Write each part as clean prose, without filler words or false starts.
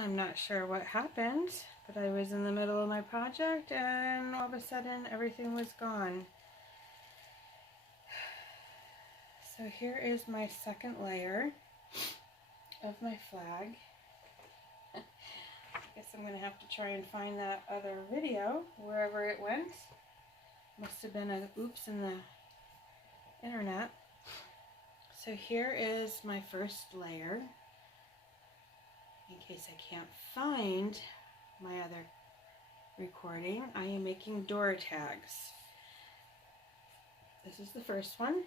I'm not sure what happened, but I was in the middle of my project and all of a sudden everything was gone. So here is my second layer of my flag. I guess I'm going to have to try and find that other video wherever it went. Must have been an oops in the internet. So here is my first layer. In case I can't find my other recording, I am making door tags. This is the first one.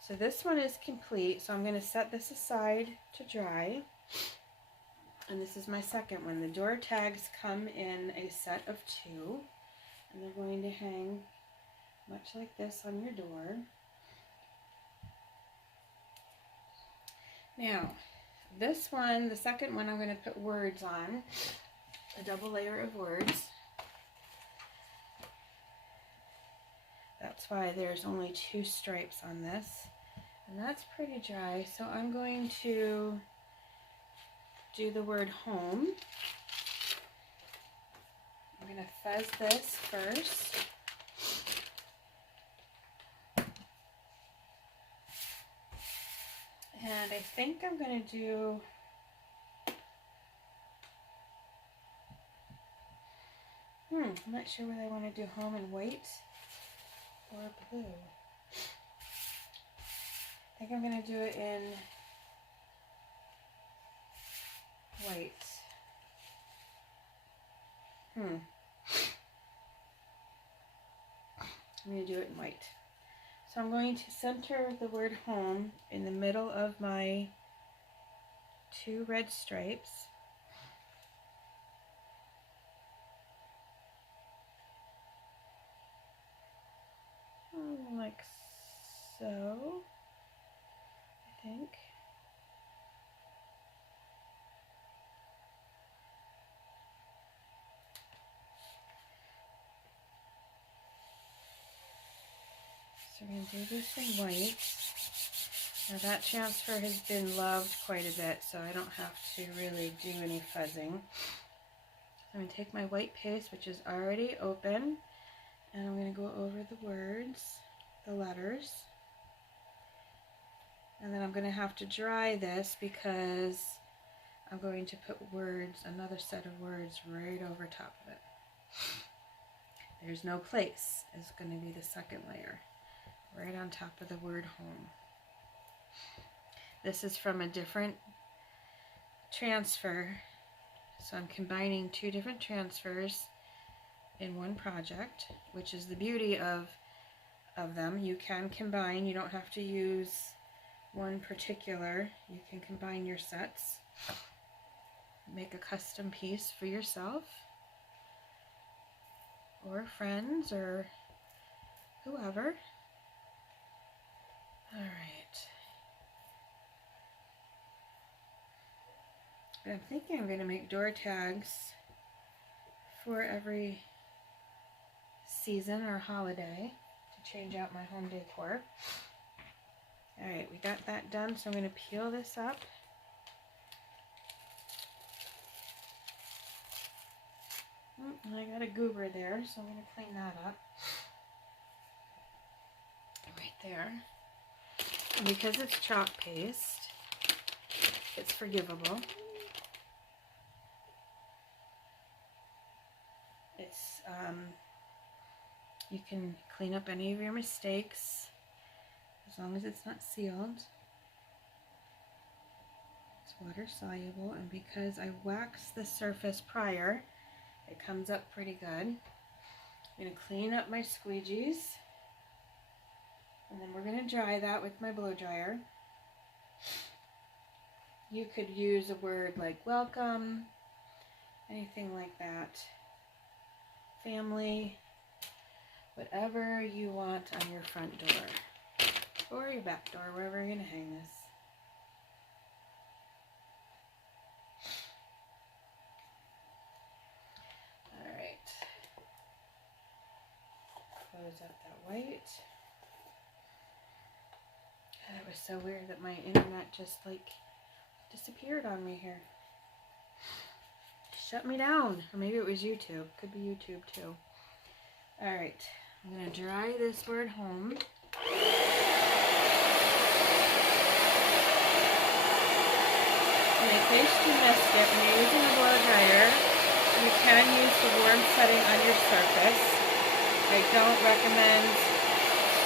So this one is complete, so I'm going to set this aside to dry. And this is my second one. The door tags come in a set of 2, and they're going to hang much like this on your door. Now, this one, the second one, I'm going to put words on, a double layer of words. That's why there's only 2 stripes on this, and that's pretty dry. So I'm going to do the word home. I'm going to fuzz this first. And I think I'm going to do I'm not sure whether I want to do home in white or blue. I think I'm going to do it in white. I'm going to do it in white. So I'm going to center the word home in the middle of my 2 red stripes. Like so, I think. So we're going to do this in white. Now that transfer has been loved quite a bit, so I don't have to really do any fuzzing. So I'm going to take my white paste, which is already open, and I'm going to go over the words, the letters. And then I'm going to have to dry this because I'm going to put words, another set of words right over top of it. There's no place is going to be the second layer, right on top of the word home. This is from a different transfer, so I'm combining 2 different transfers in one project, which is the beauty of them. You can combine, you don't have to use one particular, you can combine your sets, make a custom piece for yourself or friends or whoever. Alright. I'm thinking I'm going to make door tags for every season or holiday to change out my home decor. Alright, we got that done, so I'm going to peel this up. I got a goober there, so I'm going to clean that up. Right there. And because it's chalk paste, it's forgivable. It's, you can clean up any of your mistakes as long as it's not sealed. It's water soluble, and because I waxed the surface prior, it comes up pretty good. I'm going to clean up my squeegees, and then we're going to dry that with my blow dryer. You could use a word like welcome, anything like that. Family, whatever you want on your front door or your back door, wherever you're going to hang this. Alright, close up that white. It was so weird that my internet just like disappeared on me here. shut me down. Or maybe it was YouTube. Could be YouTube too. Alright, I'm going to dry this word home. And in case you missed it, when you're using a blow dryer, you can use the warm setting on your surface. I don't recommend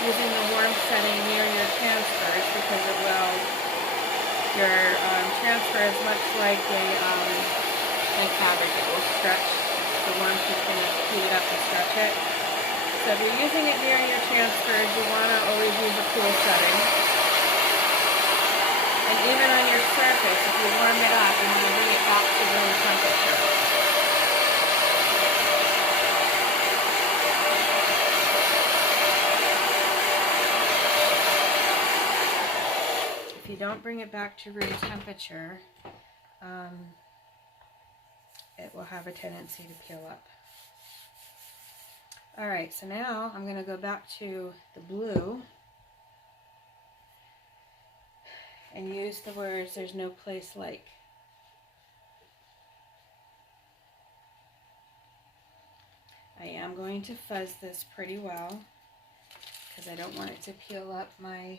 using the warm setting near your transfers because it will, your transfer is much like fabric. It will stretch. The warmth is going to heat it up and stretch it. So if you're using it near your transfers, you want to always use a cool setting. And even on your surface, if you warm it up, you want to bring it back to room temperature. If you don't bring it back to room temperature, it will have a tendency to peel up. Alright, so now I'm going to go back to the blue and use the words "there's no place like." I am going to fuzz this pretty well because I don't want it to peel up my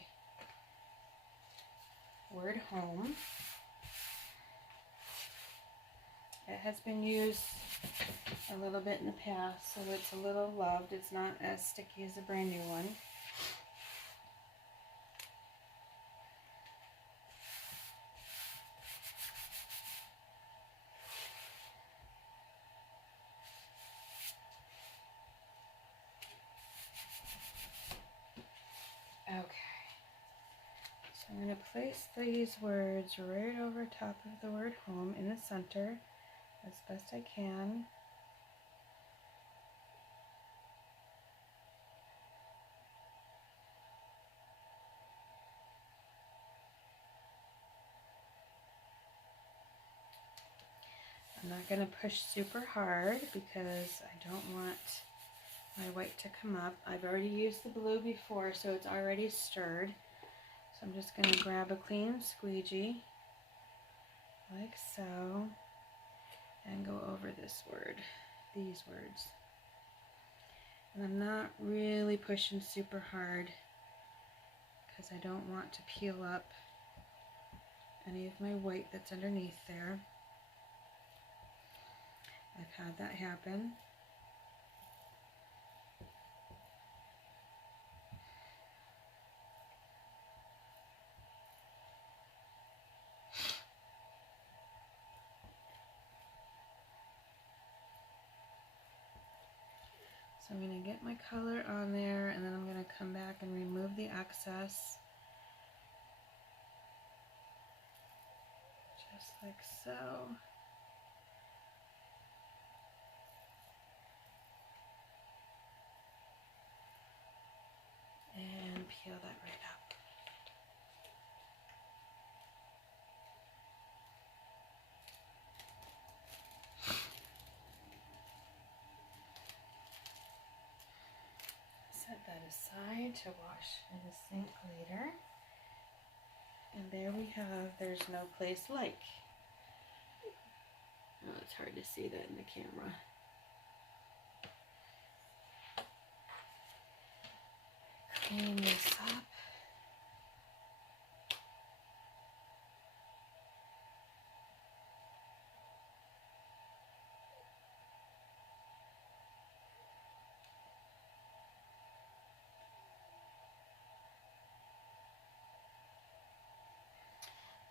word home. It has been used a little bit in the past, so it's a little loved. It's not as sticky as a brand new one. Okay. So I'm going to place these words right over top of the word home in the center as best I can. I'm not going to push super hard because I don't want my white to come up. I've already used the blue before, so it's already stirred. So I'm just going to grab a clean squeegee, like so, and go over this word, these words. And I'm not really pushing super hard because I don't want to peel up any of my white that's underneath there. I've had that happen. So I'm going to get my color on there, and then I'm going to come back and remove the excess. Just like so. And peel that right up. Set that aside to wash in the sink later. And there we have "there's no place like." Oh, it's hard to see that in the camera. Clean this up.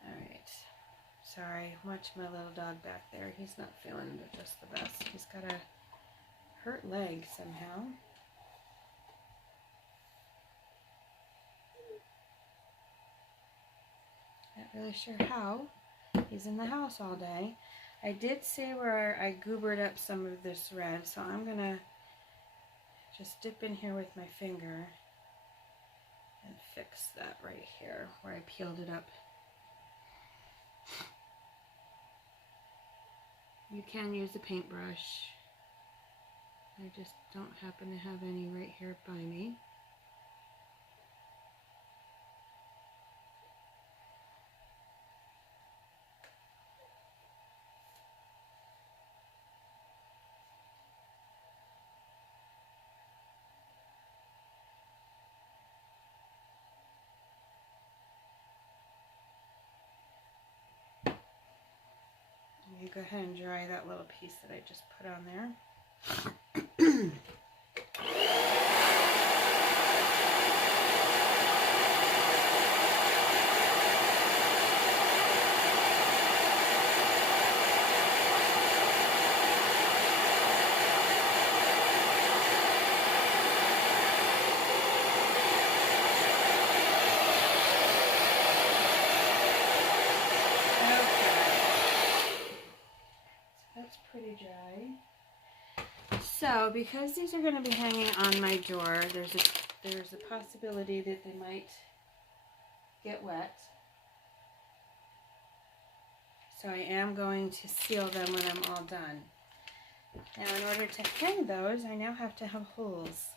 Alright. Sorry, watch my little dog back there. He's not feeling just the best. He's got a hurt leg somehow. Not really sure how. He's in the house all day. I did see where I goobered up some of this red, so I'm going to just dip in here with my finger and fix that right here where I peeled it up. You can use a paintbrush. I just don't happen to have any right here by me. go ahead and dry that little piece that I just put on there. Pretty dry. So because these are going to be hanging on my door, there's a possibility that they might get wet. So I am going to seal them when I'm all done. Now in order to hang those, I now have to have holes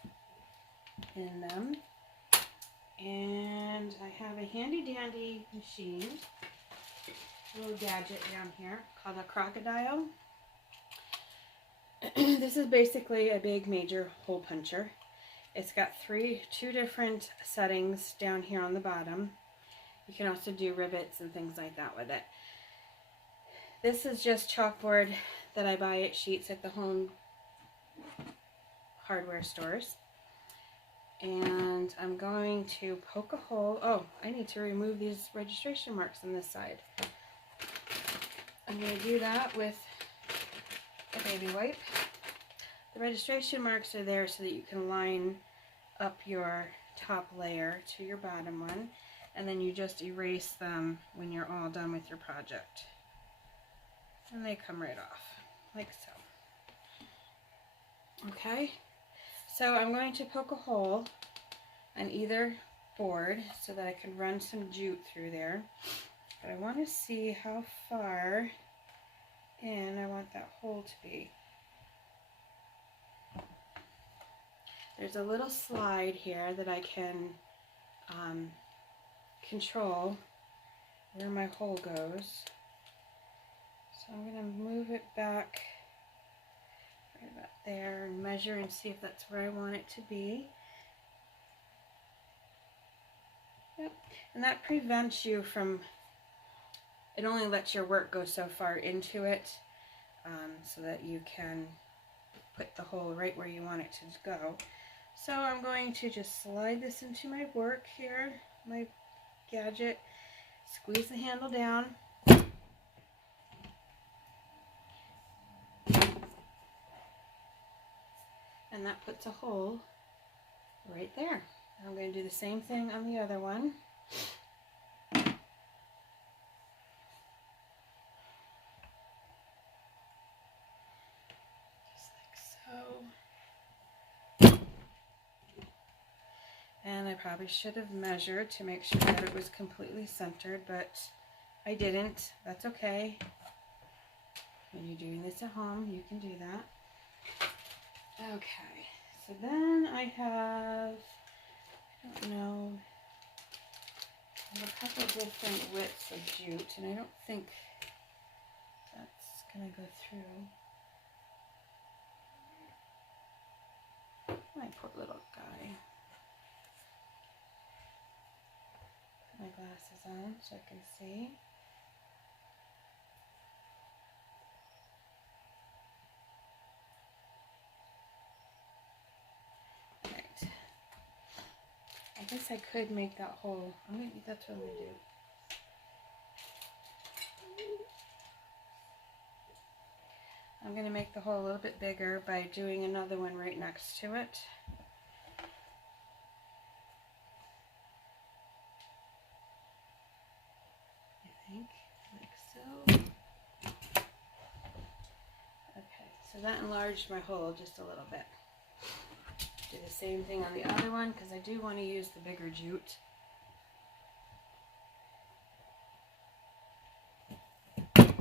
in them. And I have a handy dandy machine, a little gadget down here called a crocodile. This is basically a big major hole puncher. It's got two different settings down here on the bottom. You can also do rivets and things like that with it. This is just chalkboard that I buy at Sheetz at the home hardware stores. And I'm going to poke a hole. Oh, I need to remove these registration marks on this side. I'm going to do that with a baby wipe. The registration marks are there so that you can line up your top layer to your bottom one, and then you just erase them when you're all done with your project. And they come right off, like so. Okay, so I'm going to poke a hole on either board so that I can run some jute through there. But I want to see how far in I want that hole to be. There's a little slide here that I can control where my hole goes. So I'm going to move it back right about there and measure and see if that's where I want it to be. Yep. And that prevents you from, it only lets your work go so far into it so that you can put the hole right where you want it to go. So I'm going to just slide this into my work here, my gadget, squeeze the handle down, and that puts a hole right there. I'm going to do the same thing on the other one. Just like so. And I probably should have measured to make sure that it was completely centered, but I didn't. That's okay. When you're doing this at home, you can do that. Okay, so then I have, I don't know, I have a couple different widths of jute, and I don't think that's going to go through. My poor little guy. Put my glasses on so I can see. I guess I could make that hole. That's what I'm going to do. I'm going to make the hole a little bit bigger by doing another one right next to it. I think, like so. Okay, so that enlarged my hole just a little bit. Do the same thing on the other one because I do want to use the bigger jute. Alright,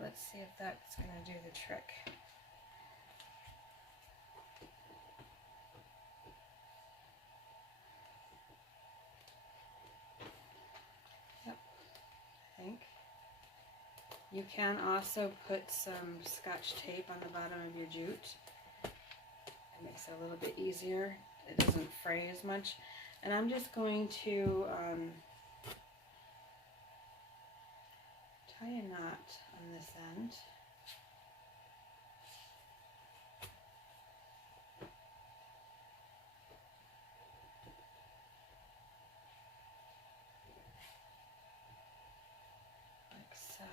let's see if that's going to do the trick. Yep, I think. You can also put some Scotch tape on the bottom of your jute. It makes it a little bit easier. It doesn't fray as much. And I'm just going to tie a knot on this end. Like so.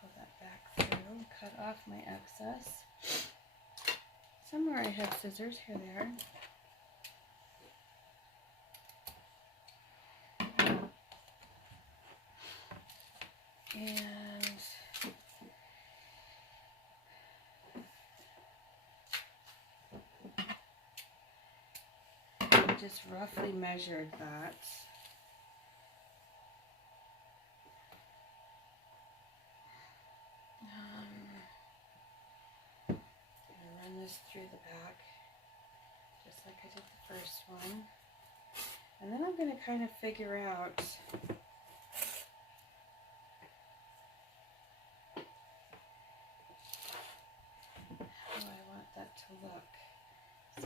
Pull that back through, cut off my excess. Somewhere I have scissors, here they are. And I just roughly measured that. I'm gonna run this through the back, just like I did the first one. And then I'm gonna kind of figure out how I want that to look.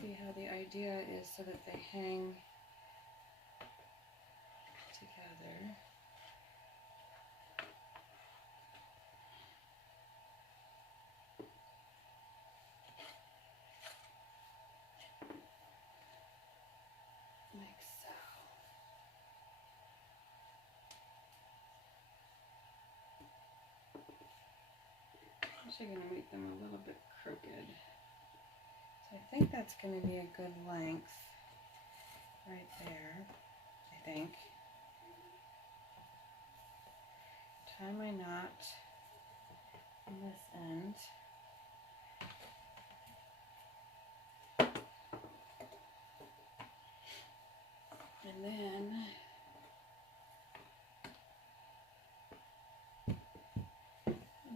See how the idea is so that they hang together. Like so. I'm actually going to make them a little bit crooked. So I think that's going to be a good length right there, I think. Tie my knot on this end. And then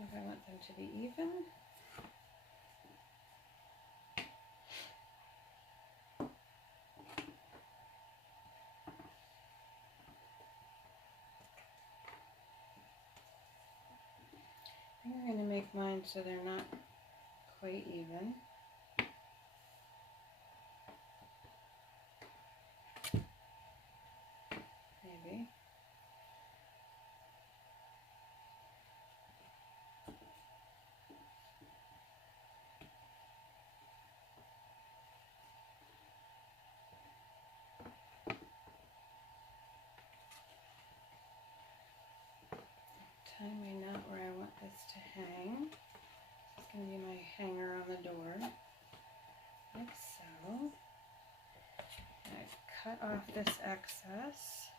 if I want them to be even, I think I'm going to make mine so they're not quite even. Maybe. Tie my knot where I want this to hang. It's going to be my hanger on the door, like so. And I cut off this excess.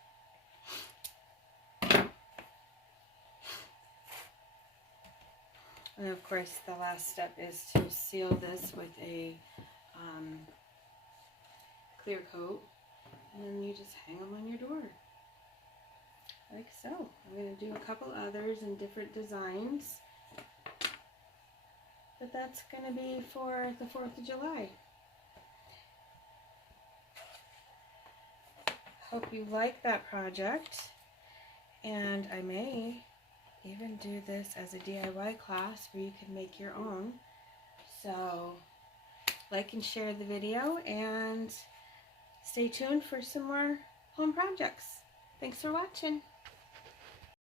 And of course the last step is to seal this with a clear coat, and then you just hang them on your door. Like so. I'm going to do a couple others in different designs, but that's going to be for the 4th of July. Hope you like that project, and I may even do this as a DIY class where you can make your own. So like and share the video, and stay tuned for some more home projects. Thanks for watching.